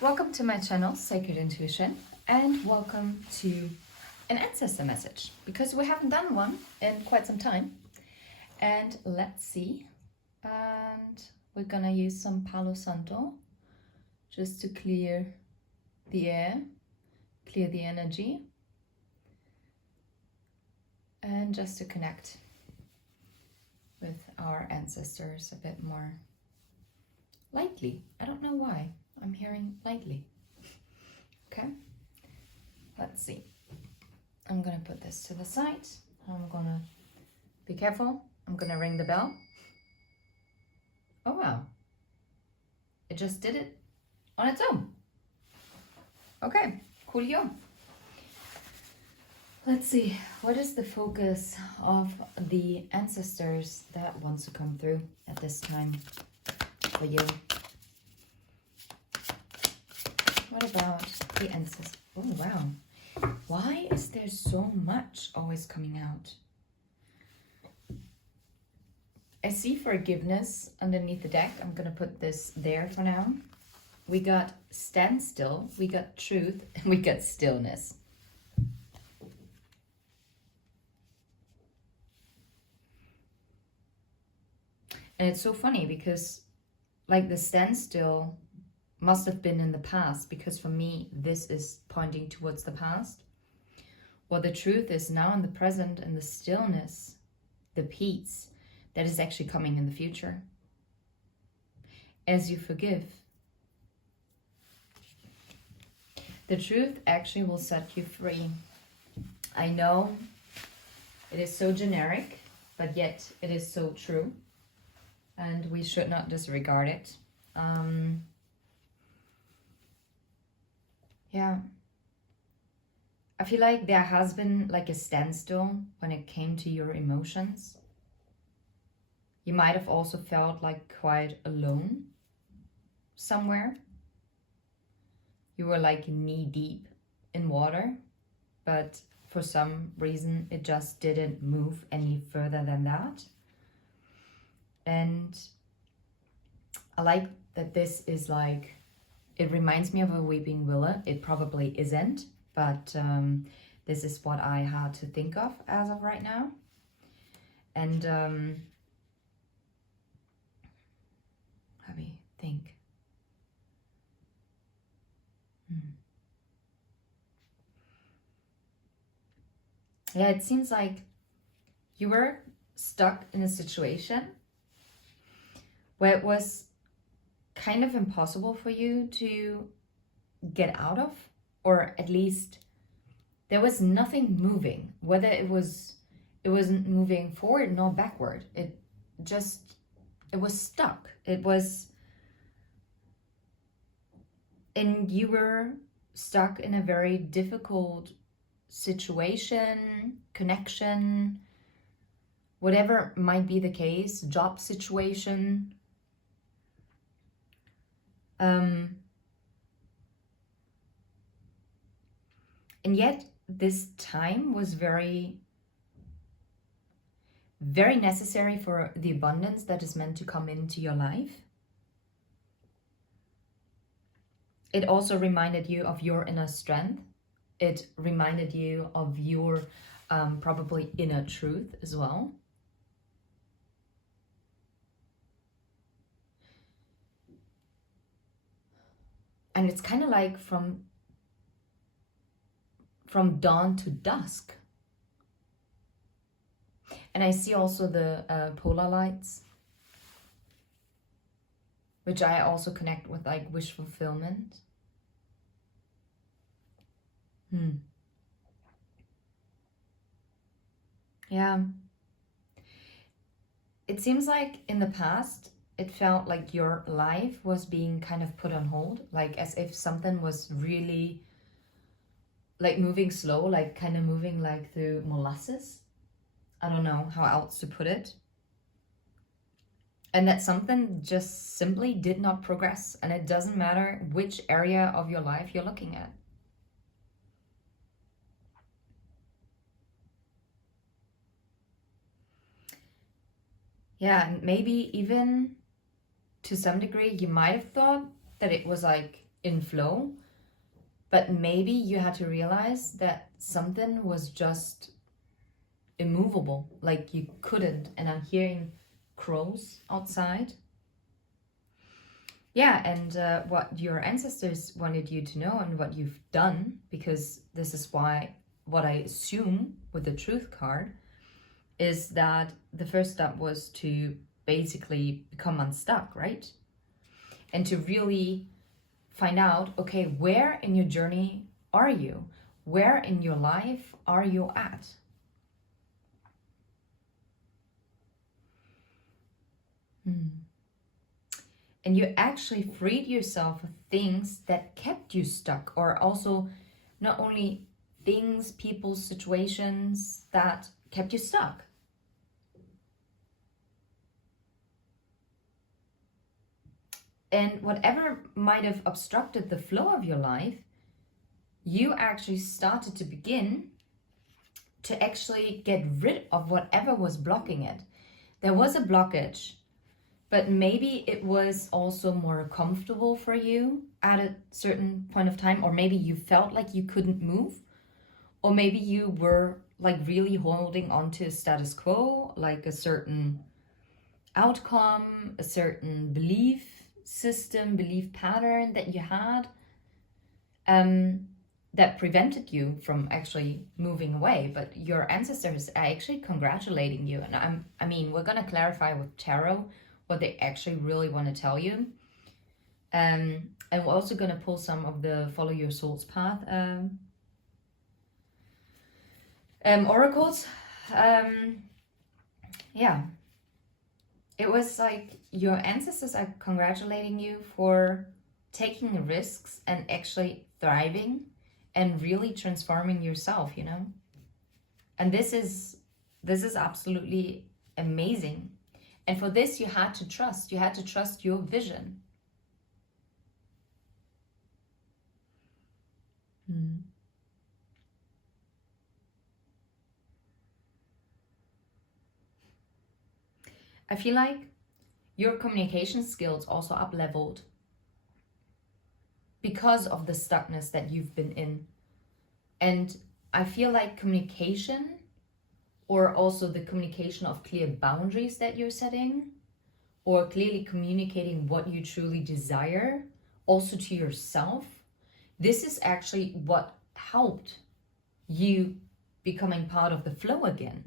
Welcome to my channel, Sacred Intuition, and welcome to an ancestor message, because we haven't done one in quite some time. And let's see. And we're gonna use some Palo Santo just to clear the air, clear the energy, and just to connect with our ancestors a bit more lightly. I don't know why. I'm hearing lightly. Okay, let's see. I'm gonna put this to the side. I'm gonna be careful. I'm gonna ring the bell. Oh wow, it just did it on its own. Okay, coolio. Let's see, what is the focus of the ancestors that wants to come through at this time for you? What about the ancestors? Oh, wow. Why is there so much always coming out? I see forgiveness underneath the deck. I'm going to put this there for now. We got standstill, we got truth, and we got stillness. And it's so funny because, like, the standstill must have been in the past, because for me this is pointing towards the past. Well, the truth is now in the present, and the stillness, the peace, that is actually coming in the future as you forgive. The truth actually will set you free. I know it is so generic, but yet it is so true, and we should not disregard it. Yeah, I feel like there has been like a standstill when it came to your emotions. You might have also felt like quite alone somewhere. You were like knee deep in water, but for some reason it just didn't move any further than that. And I like that this is like, it reminds me of a weeping willow. It probably isn't, but this is what I had to think of as of right now. And let me think. Yeah, it seems like you were stuck in a situation where it was kind of impossible for you to get out of, or at least there was nothing moving, whether it wasn't moving forward nor backward. It was stuck. It was, and you were stuck in a very difficult situation, connection, whatever might be the case, job situation. And yet this time was very, very necessary for the abundance that is meant to come into your life. It also reminded you of your inner strength. It reminded you of your probably inner truth as well. And it's kind of like from dawn to dusk. And I see also the polar lights, which I also connect with like wish fulfillment. Yeah. It seems like in the past, it felt like your life was being kind of put on hold, like as if something was really like moving slow, like kind of moving like through molasses. I don't know how else to put it. And that something just simply did not progress. And it doesn't matter which area of your life you're looking at. Yeah, and maybe even to some degree, you might have thought that it was like in flow, but maybe you had to realize that something was just immovable, like you couldn't. And I'm hearing crows outside. Yeah, and what your ancestors wanted you to know and what you've done, because this is why what I assume with the truth card is that the first step was to basically become unstuck, right? And to really find out, okay, where in your journey are you? Where in your life are you at? And you actually freed yourself of things that kept you stuck, or also not only things, people, situations that kept you stuck. And whatever might have obstructed the flow of your life, you actually started to begin to actually get rid of whatever was blocking it. There was a blockage, but maybe it was also more comfortable for you at a certain point of time, or maybe you felt like you couldn't move, or maybe you were like really holding on to status quo, like a certain outcome, a certain belief system, belief pattern that you had, that prevented you from actually moving away. But your ancestors are actually congratulating you. And I mean, we're going to clarify with tarot what they actually really want to tell you. And we're also going to pull some of the Follow Your Soul's Path oracles. Yeah. It was like your ancestors are congratulating you for taking risks and actually thriving and really transforming yourself, you know? And this is absolutely amazing. And for this, you had to trust your vision. I feel like your communication skills also up-leveled because of the stuckness that you've been in. And I feel like communication, or also the communication of clear boundaries that you're setting, or clearly communicating what you truly desire, also to yourself, this is actually what helped you becoming part of the flow again.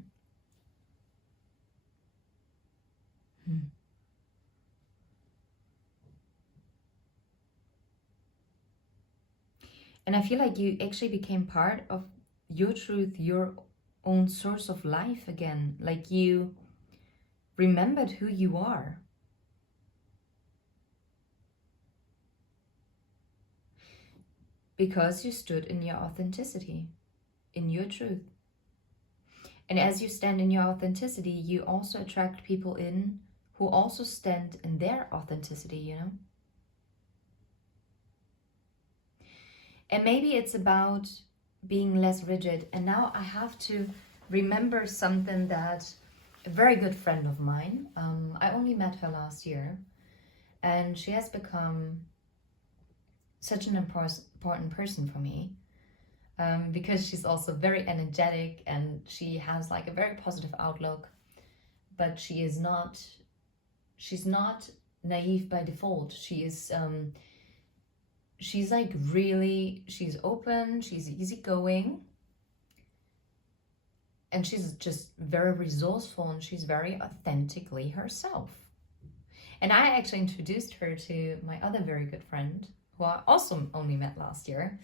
And I feel like you actually became part of your truth, your own source of life again. Like you remembered who you are. Because you stood in your authenticity, in your truth. And as you stand in your authenticity, you also attract people in who also stand in their authenticity, you know? And maybe it's about being less rigid. And now I have to remember something that a very good friend of mine, I only met her last year, and she has become such an important person for me, because she's also very energetic and she has like a very positive outlook, but she's not naive by default. She's like really, she's open, she's easygoing, and she's just very resourceful, and she's very authentically herself. And I actually introduced her to my other very good friend, who I also only met last year.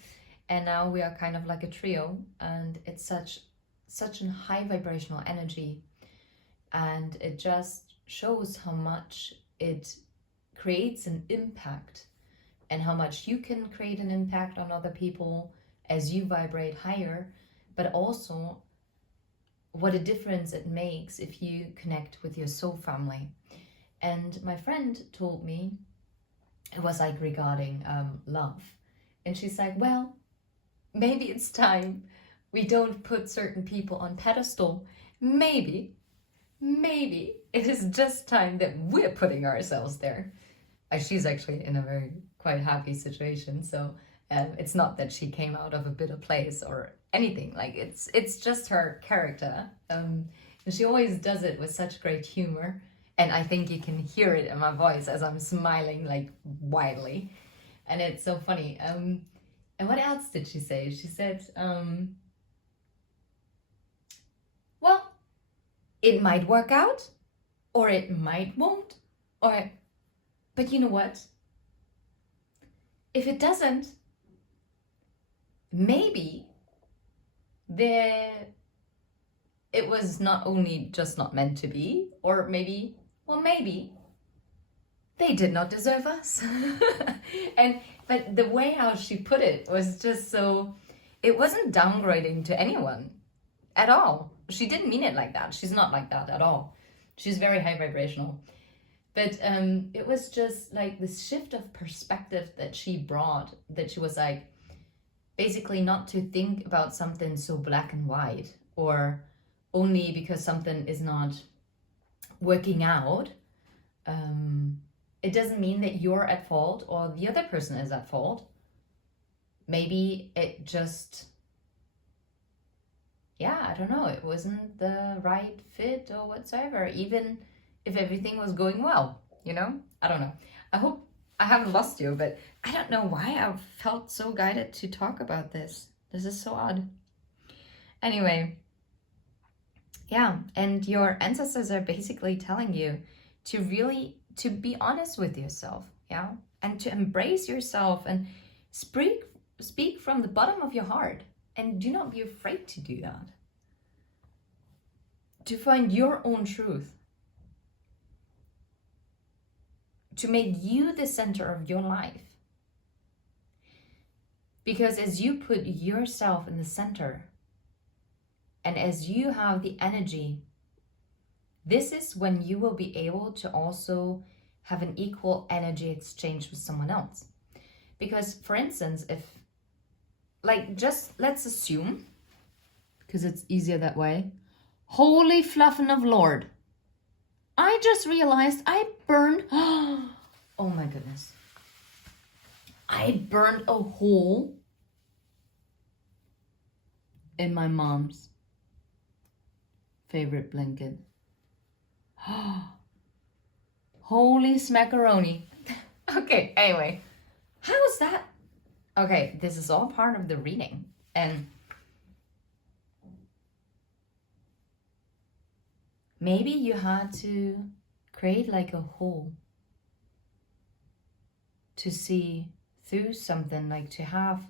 And now we are kind of like a trio, and it's such a high vibrational energy. And it just shows how much it creates an impact, and how much you can create an impact on other people as you vibrate higher, but also what a difference it makes if you connect with your soul family. And my friend told me, it was like regarding love. And she's like, well, maybe it's time we don't put certain people on pedestal. Maybe it is just time that we're putting ourselves there. She's actually in a very quite happy situation. So it's not that she came out of a bitter place or anything. Like it's just her character. And she always does it with such great humor. And I think you can hear it in my voice as I'm smiling like widely. And it's so funny. And what else did she say? She said, well, it might work out, or it might won't, but you know what? If it doesn't, maybe it was not only just not meant to be, or maybe they did not deserve us. But the way how she put it was just so, it wasn't downgrading to anyone at all. She didn't mean it like that. She's not like that at all. She's very high vibrational. But it was just like this shift of perspective that she brought, that she was like, basically not to think about something so black and white, or only because something is not working out. It doesn't mean that you're at fault or the other person is at fault. Maybe it just, I don't know, it wasn't the right fit or whatsoever, even if everything was going well, I don't know. I hope I haven't lost you, but I don't know why I felt so guided to talk about this. This is so odd. Anyway, and your ancestors are basically telling you to be honest with yourself, and to embrace yourself and speak from the bottom of your heart, and do not be afraid to do that. To find your own truth. To make you the center of your life. Because as you put yourself in the center, and as you have the energy, this is when you will be able to also have an equal energy exchange with someone else. Because, for instance, if, just let's assume, because it's easier that way, holy fluffin' of Lord, I just realized I burned, oh my goodness, I burned a hole in my mom's favorite blanket. Holy smackaroni. Okay, anyway, how was that? Okay, this is all part of the reading, and maybe you had to create like a hole to see through something, like to have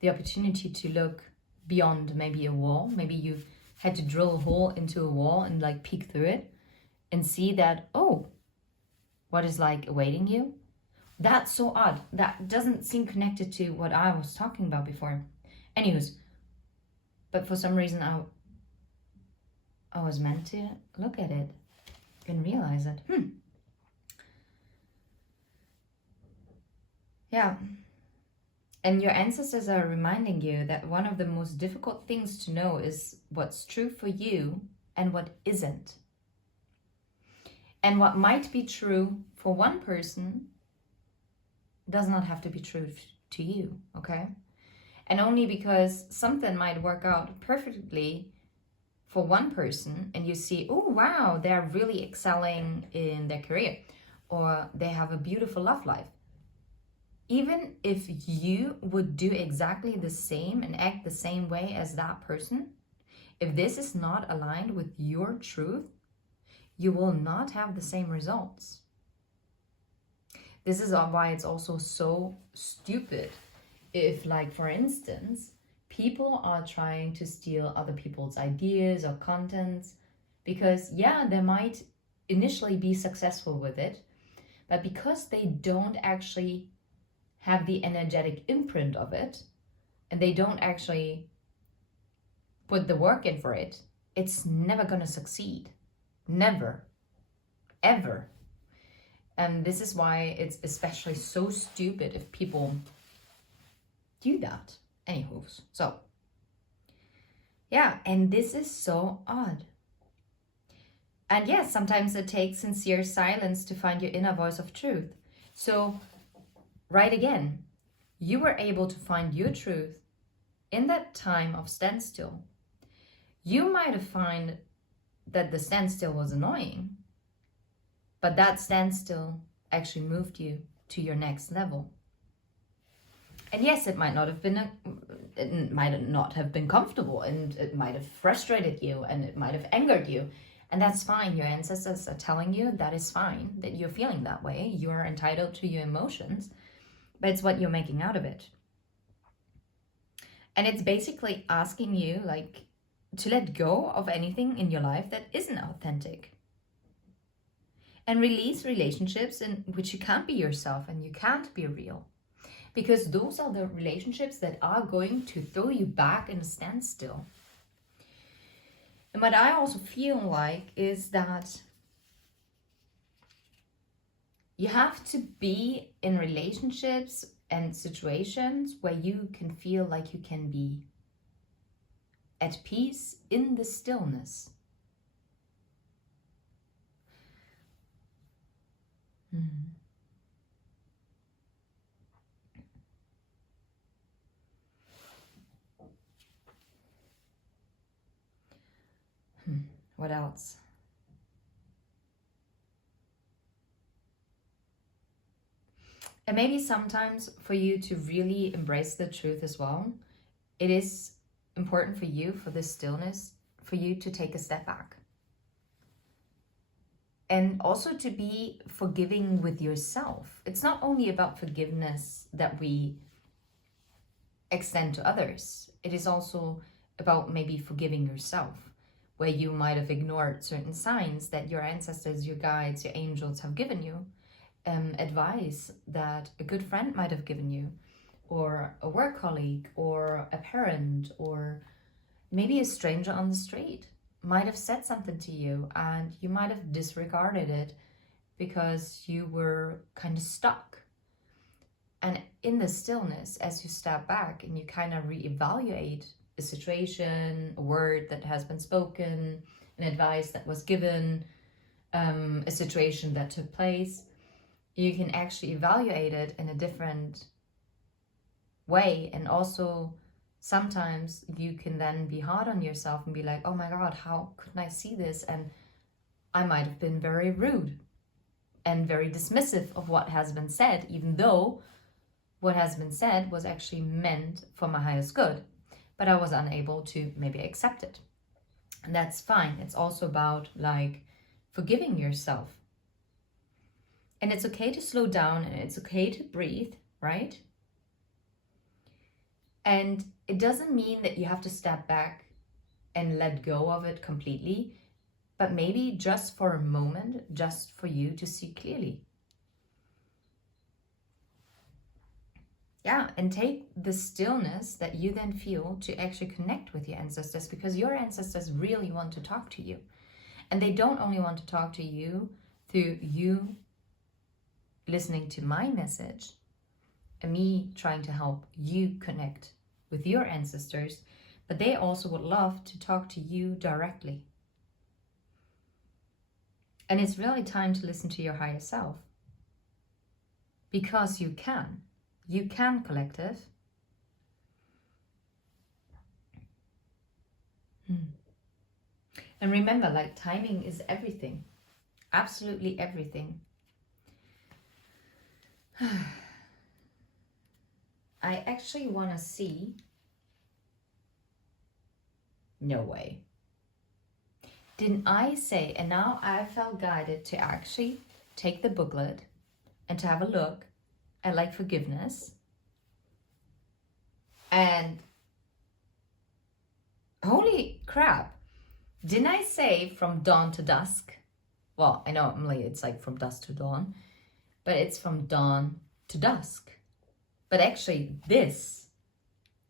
the opportunity to look beyond maybe a wall. Maybe you had to drill a hole into a wall and like peek through it and see that, oh, what is like awaiting you? That's so odd. That doesn't seem connected to what I was talking about before. Anyways, but for some reason I was meant to look at it and realize it. Yeah. And your ancestors are reminding you that one of the most difficult things to know is what's true for you and what isn't. And what might be true for one person does not have to be true to you, okay? And only because something might work out perfectly for one person and you see, oh wow, they're really excelling in their career, or they have a beautiful love life. Even if you would do exactly the same and act the same way as that person, if this is not aligned with your truth, you will not have the same results. This is why it's also so stupid if, like, for instance, people are trying to steal other people's ideas or contents, because they might initially be successful with it, but because they don't actually have the energetic imprint of it, and they don't actually put the work in for it, it's never going to succeed. Never. Ever. And this is why it's especially so stupid if people do that. Anywho, so. Yeah, and this is so odd. And yes, sometimes it takes sincere silence to find your inner voice of truth. So right again, you were able to find your truth in that time of standstill. You might have found that the standstill was annoying, but that standstill actually moved you to your next level. And yes, it might not have been comfortable, and it might have frustrated you, and it might have angered you. And that's fine. Your ancestors are telling you that is fine, that you're feeling that way. You are entitled to your emotions, but it's what you're making out of it. And it's basically asking you like to let go of anything in your life that isn't authentic. And release relationships in which you can't be yourself and you can't be real. Because those are the relationships that are going to throw you back in a standstill. And what I also feel like is that you have to be in relationships and situations where you can feel like you can be at peace in the stillness. What else? And maybe sometimes for you to really embrace the truth as well, it is important for you, for this stillness, for you to take a step back. And also to be forgiving with yourself. It's not only about forgiveness that we extend to others. It is also about maybe forgiving yourself, where you might have ignored certain signs that your ancestors, your guides, your angels have given you, advice that a good friend might have given you, or a work colleague, or a parent, or maybe a stranger on the street might have said something to you and you might have disregarded it because you were kind of stuck. And in the stillness, as you step back and you kind of reevaluate a situation, a word that has been spoken, an advice that was given, a situation that took place, you can actually evaluate it in a different way. And also sometimes you can then be hard on yourself and be like, oh my God, how couldn't I see this? And I might have been very rude and very dismissive of what has been said, even though what has been said was actually meant for my highest good, but I was unable to maybe accept it. And that's fine. It's also about like forgiving yourself. And it's okay to slow down and it's okay to breathe, right? And it doesn't mean that you have to step back and let go of it completely, but maybe just for a moment, just for you to see clearly. Yeah, and take the stillness that you then feel to actually connect with your ancestors, because your ancestors really want to talk to you. And they don't only want to talk to you through you listening to my message and me trying to help you connect with your ancestors, but they also would love to talk to you directly. And it's really time to listen to your higher self, because you can. You can, collective. And remember, like, timing is everything. Absolutely everything. I actually want to see. No way. Didn't I say, and now I felt guided to actually take the booklet and to have a look at like forgiveness. And holy crap, didn't I say from dawn to dusk? Well, I know normally it's like from dusk to dawn, but it's from dawn to dusk. But actually this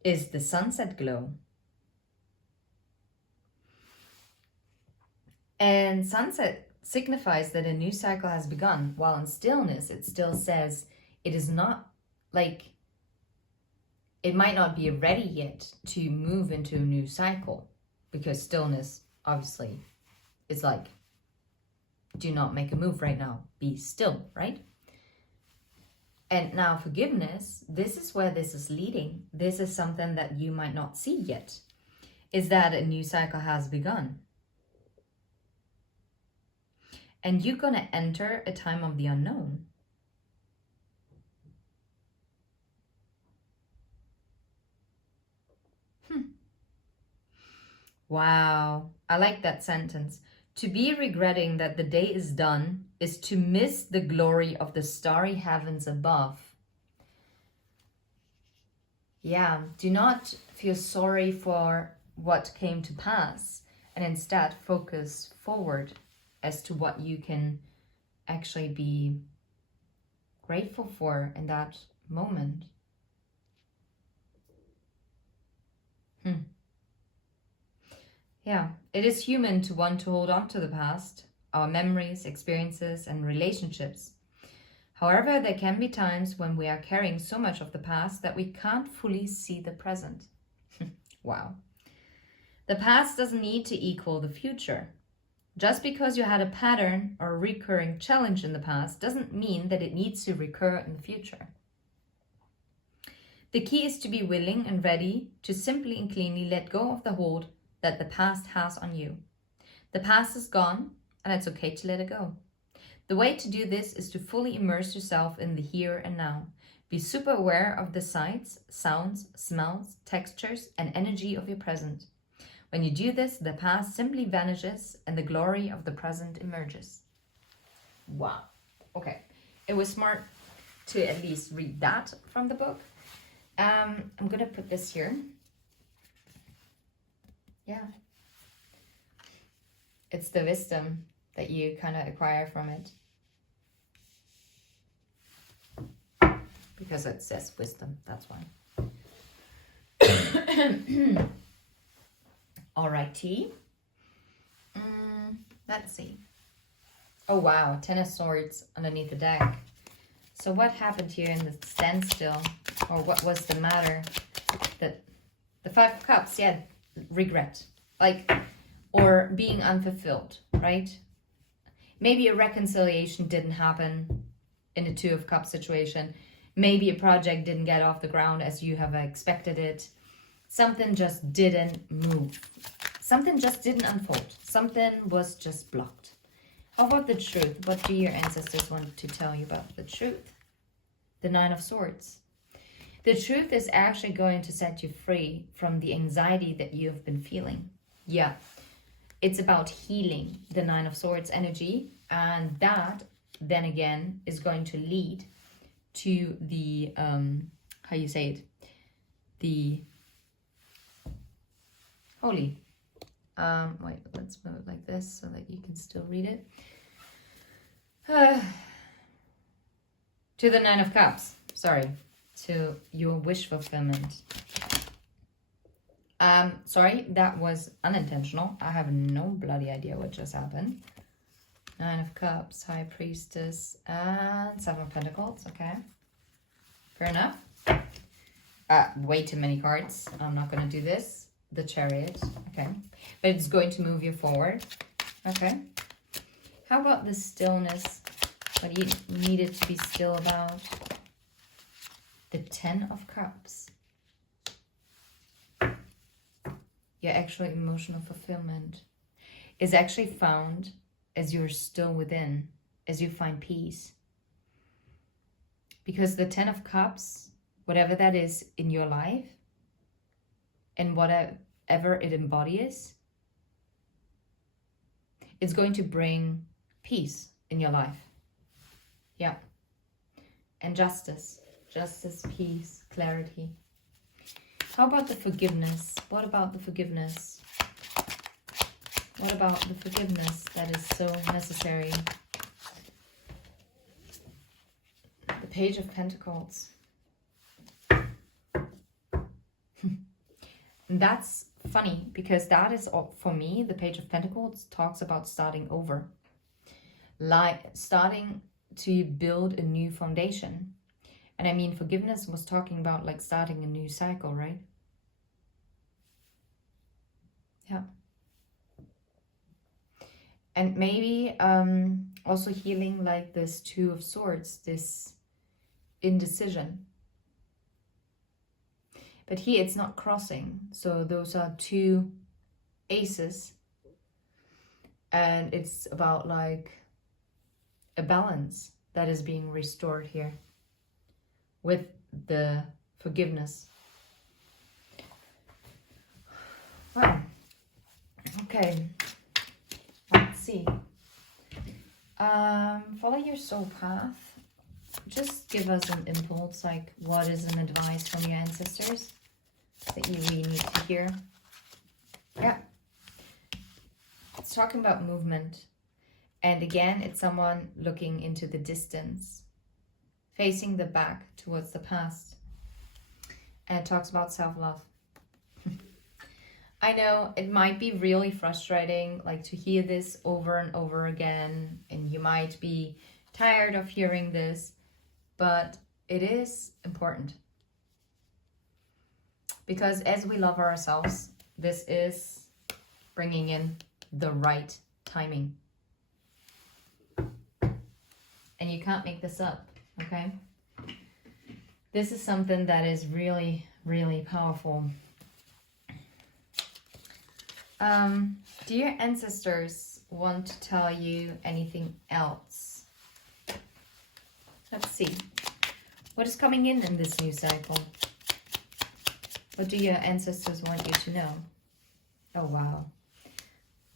is the sunset glow. And sunset signifies that a new cycle has begun, while in stillness it still says it is not like, it might not be ready yet to move into a new cycle, because stillness obviously is like, do not make a move right now, be still, right? And now forgiveness, this is where this is leading. This is something that you might not see yet, is that a new cycle has begun. And you're going to enter a time of the unknown. Wow, I like that sentence. To be regretting that the day is done is to miss the glory of the starry heavens above. Yeah, do not feel sorry for what came to pass, and instead focus forward as to what you can actually be grateful for in that moment. Yeah, it is human to want to hold on to the past, our memories, experiences, and relationships. However, there can be times when we are carrying so much of the past that we can't fully see the present. Wow. The past doesn't need to equal the future. Just because you had a pattern or a recurring challenge in the past doesn't mean that it needs to recur in the future. The key is to be willing and ready to simply and cleanly let go of the hold that the past has on you. The past is gone, and it's okay to let it go. The way to do this is to fully immerse yourself in the here and now. Be super aware of the sights, sounds, smells, textures, and energy of your present. When you do this, the past simply vanishes and the glory of the present emerges. Wow. Okay. It was smart to at least read that from the book. I'm going to put this here. Yeah. It's the wisdom that you kind of acquire from it. Because it says wisdom, that's why. Alrighty. Let's see. Oh wow, 10 of Swords underneath the deck. So what happened here in the Standstill? Or what was the matter? The 5 of Cups, yeah, regret. Or being unfulfilled, right? Maybe a reconciliation didn't happen in the 2 of Cups situation. Maybe a project didn't get off the ground as you have expected it. Something just didn't move. Something just didn't unfold. Something was just blocked. How about the truth? What do your ancestors want to tell you about the truth? The 9 of Swords. The truth is actually going to set you free from the anxiety that you have been feeling. Yeah, it's about healing the 9 of Swords energy. And that, then again, is going to lead to the, how you say it? The holy. Wait, let's move it like this so that you can still read it. To the 9 of Cups. Sorry. To your wish fulfillment. Sorry, that was unintentional. I have no bloody idea what just happened. 9 of Cups, High Priestess, and 7 of Pentacles. Okay. Fair enough. Way too many cards. I'm not going to do this. The Chariot. Okay. But it's going to move you forward. Okay. How about the stillness? What you needed to be still about? The 10 of Cups. Your actual emotional fulfillment is actually found as you're still within, as you find peace. Because the 10 of Cups, whatever that is in your life, and whatever it embodies, it's going to bring peace in your life. Yeah. And justice. Justice, peace, clarity. How about the forgiveness? What about the forgiveness? What about the forgiveness that is so necessary? The Page of Pentacles. That's funny because that is, for me, the Page of Pentacles talks about starting over. Like starting to build a new foundation. And I mean, forgiveness was talking about like starting a new cycle, right? Yeah. And maybe also healing like this 2 of Swords, this indecision. But here it's not crossing. So those are two aces. And it's about like a balance that is being restored here with the forgiveness. Wow. Okay. Let's see. Follow your soul path. Just give us an impulse, like what is an advice from your ancestors that you really need to hear. Yeah. It's talking about movement. And again, it's someone looking into the distance, facing the back towards the past. And it talks about self-love. I know it might be really frustrating, like to hear this over and over again, and you might be tired of hearing this, but it is important. Because as we love ourselves, this is bringing in the right timing. And you can't make this up, okay? This is something that is really, really powerful. Do your ancestors want to tell you anything else? Let's see. What is coming in this new cycle? What do your ancestors want you to know? Oh, wow.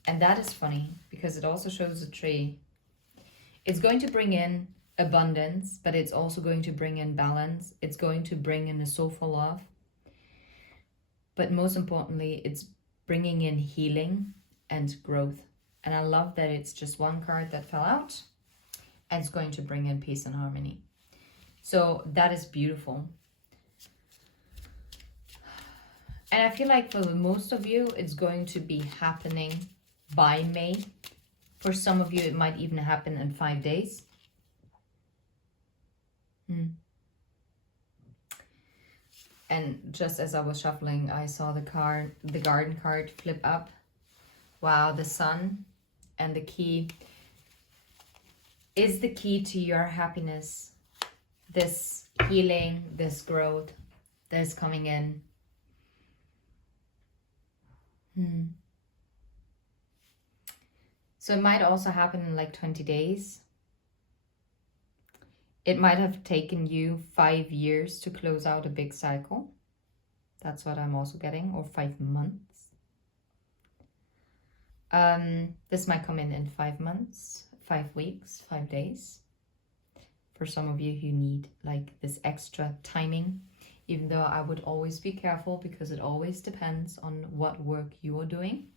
And that is funny because it also shows a tree. It's going to bring in abundance, but it's also going to bring in balance. It's going to bring in a soulful love. But most importantly, it's bringing in healing and growth. And I love that it's just one card that fell out, and it's going to bring in peace and harmony. So that is beautiful. And I feel like for most of you, it's going to be happening by May. For some of you, it might even happen in 5 days. And just as I was shuffling, I saw the garden card flip up. Wow, the sun and the key is the key to your happiness. This healing, this growth, this coming in. So it might also happen in like 20 days. It might have taken you 5 years to close out a big cycle. That's what I'm also getting, or 5 months. This might come in 5 months, 5 weeks, 5 days. For some of you who need like this extra timing, even though I would always be careful because it always depends on what work you are doing.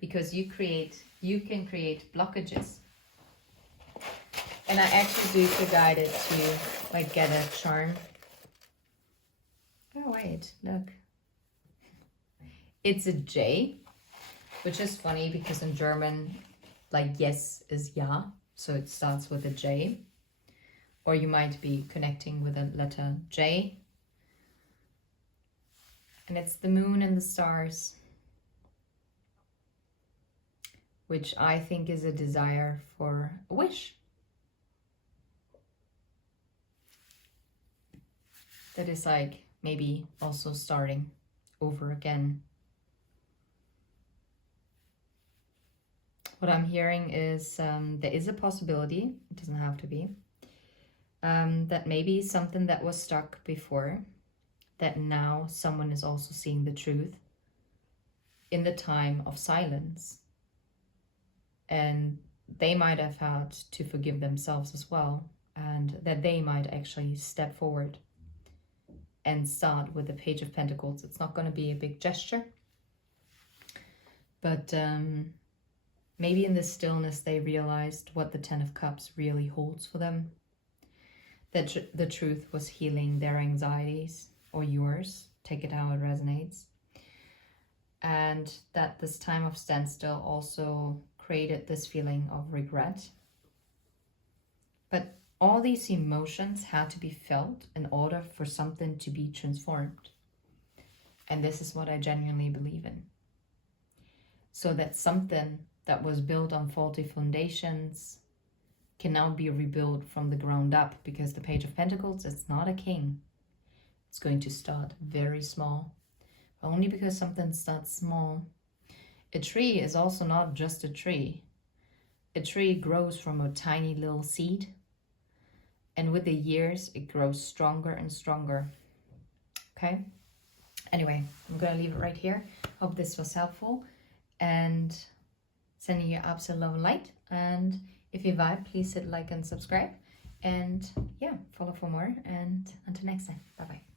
Because you can create blockages. And I actually do feel guided to like get a charm. Oh wait, look. It's a J, which is funny because in German, like yes is ja, so it starts with a J. Or you might be connecting with a letter J. And it's the moon and the stars, which I think is a desire for a wish. That is like maybe also starting over again. What I'm hearing is there is a possibility, it doesn't have to be, that maybe something that was stuck before, that now someone is also seeing the truth in the time of silence. And they might have had to forgive themselves as well, and that they might actually step forward and start with the Page of Pentacles. It's not going to be a big gesture, but maybe in the stillness they realized what the Ten of Cups really holds for them. That the truth was healing their anxieties, or yours, take it how it resonates. And that this time of standstill also created this feeling of regret. But all these emotions had to be felt in order for something to be transformed. And this is what I genuinely believe in. So that something that was built on faulty foundations can now be rebuilt from the ground up, because the Page of Pentacles, it's not a king. It's going to start very small. Only because something starts small. A tree is also not just a tree. A tree grows from a tiny little seed, and with the years it grows stronger and stronger. Okay? Anyway, I'm gonna leave it right here. Hope this was helpful, and sending you absolute love and light. And if you vibe, please hit like and subscribe, and yeah, follow for more. And until next time, bye bye.